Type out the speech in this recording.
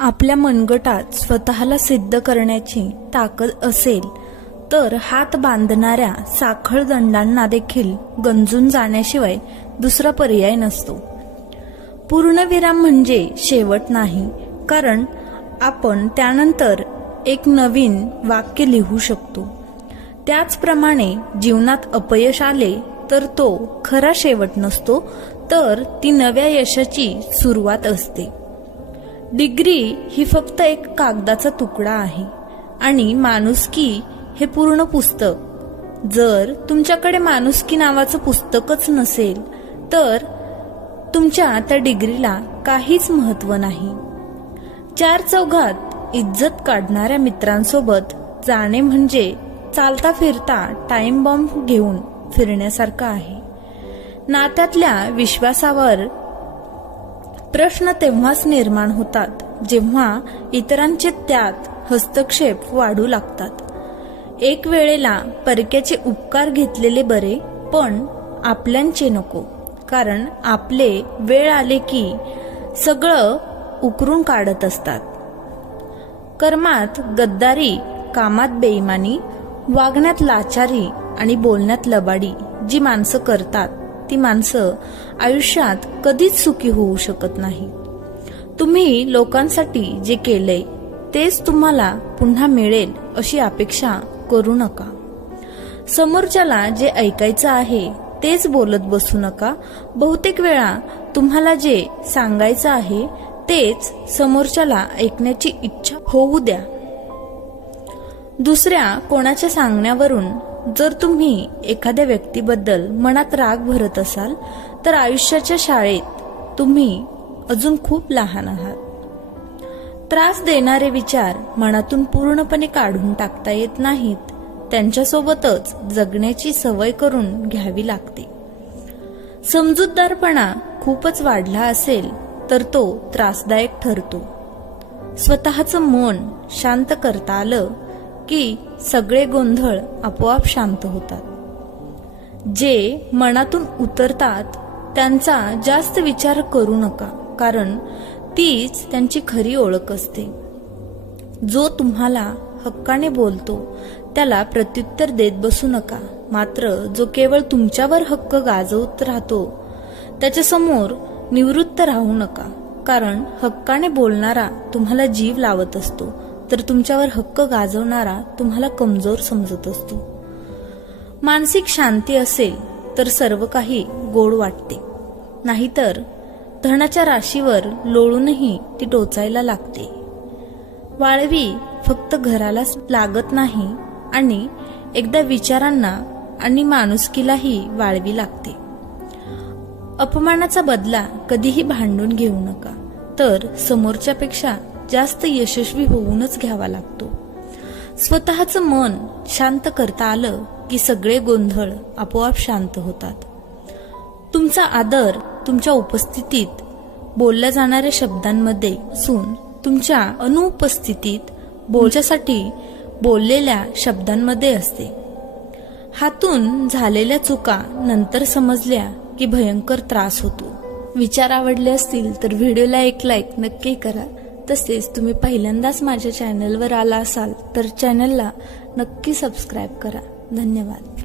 आपल्या मनगटात स्वतःला सिद्ध करण्याची ताकद असेल तर हात बांधणाऱ्या साखळ दंडांना देखील गंजून जाण्याशिवाय दुसरा पर्याय नसतो. पूर्णविराम म्हणजे शेवट नाही कारण आपण त्यानंतर एक नवीन वाक्य लिहू शकतो. त्याचप्रमाणे जीवनात अपयश आले तर तो खरा शेवट नसतो तर ती नव्या यशाची सुरुवात असते. डिग्री ही फक्त एक कागदाचा तुकडा आहे. आणि माणुसकी हे पूर्ण पुस्तक. जर तुमच्याकडे माणुसकी नावाचं पुस्तकच नसेल तर तुमच्या त्या डिग्रीला काहीच महत्त्व नाही. चार चौघात इज्जत काढणाऱ्या मित्रांसोबत जाणे म्हणजे चालता फिरता टाइम बॉम्ब घेऊन फिरण्यासारखं आहे. नात्यातल्या विश्वासावर प्रश्न तेव्हाच निर्माण होतात जेव्हा इतरांचे त्यात हस्तक्षेप वाढू लागतात. एक वेळेला परक्याचे उपकार घेतलेले बरे पण आपल्यांचे नको. कारण आपले वेळ आले की सगळं उकरून काढत असतात. कर्मात गद्दारी कामात बेईमानी वागण्यात लाचारी आणि बोलण्यात लबाडी जी माणसं करतात ती माणसं आयुष्यात कधीच सुखी होऊ शकत नाही. तुम्ही लोकांसाठी जे केलंय तेच तुम्हाला पुन्हा मिळेल अशी अपेक्षा करू नका. समोरच्याला जे ऐकायचं आहे तेच बोलत बसू नका. बहुतेक वेळा तुम्हाला जे सांगायचं आहे तेच समोरच्याला ऐकण्याची इच्छा होऊ द्या. दुसऱ्या कोणाच्या सांगण्यावरून जर तुम्ही एखाद्या व्यक्तीबद्दल मनात राग भरत असाल तर आयुष्याच्या शाळेत तुम्ही अजून खूप लहान आहात. त्रास देणारे विचार मनातून पूर्णपणे काढून टाकता येत नाहीत. त्यांच्यासोबतच जगण्याची सवय करून घ्यावी लागते. समजूतदारपणा खूपच वाढला असेल तर तो त्रासदायक ठरतो. स्वतःचं मन शांत करता आलं की सगळे गोंधळ आपोआप शांत होतात. जे मनातून उतरतात त्यांचा जास्त विचार करू नका कारण तीच त्यांची खरी ओळख असते. जो तुम्हाला हक्काने बोलतो त्याला प्रत्युत्तर देत बसू नका मात्र जो केवळ तुमच्यावर हक्क गाजवत राहतो त्याच्यासमोर निवृत्त राहू नका कारण हक्काने बोलणारा तुम्हाला जीव लावत असतो. तर तुमच्यावर हक्क गाजवणारा तुम्हाला कमजोर समजत असतो. मानसिक शांती असेल तर सर्व काही गोड वाटते. नाहीतर धनाच्या राशीवर लोळूनही ती टोचायला लागते. वाळवी फक्त घरालाच लागत नाही आणि एकदा विचारांना आणि माणुसकीलाही वाळवी लागते. अपमानाचा बदला कधीही भांडून घेऊ नका. तर समोरच्यापेक्षा जास्त यशस्वी होऊनच घ्यावा लागतो. स्वतःचं मन शांत करता आलं की सगळे गोंधळ आपोआप शांत होतात. तुमचा आदर तुमच्या उपस्थितीत बोलल्या जाणाऱ्या शब्दांमध्ये असून तुमच्या अनुपस्थितीत बोलच्यासाठी बोललेल्या शब्दांमध्ये असते. हातून झालेल्या चुका नंतर समजल्या की भयंकर त्रास होतो. विचार आवडले असतील तर व्हिडिओला एक लाईक नक्की करा. तसेच तुम्ही पहिल्यांदाच माझ्या चॅनलवर आला असाल तर चॅनलला नक्की सबस्क्राईब करा. धन्यवाद.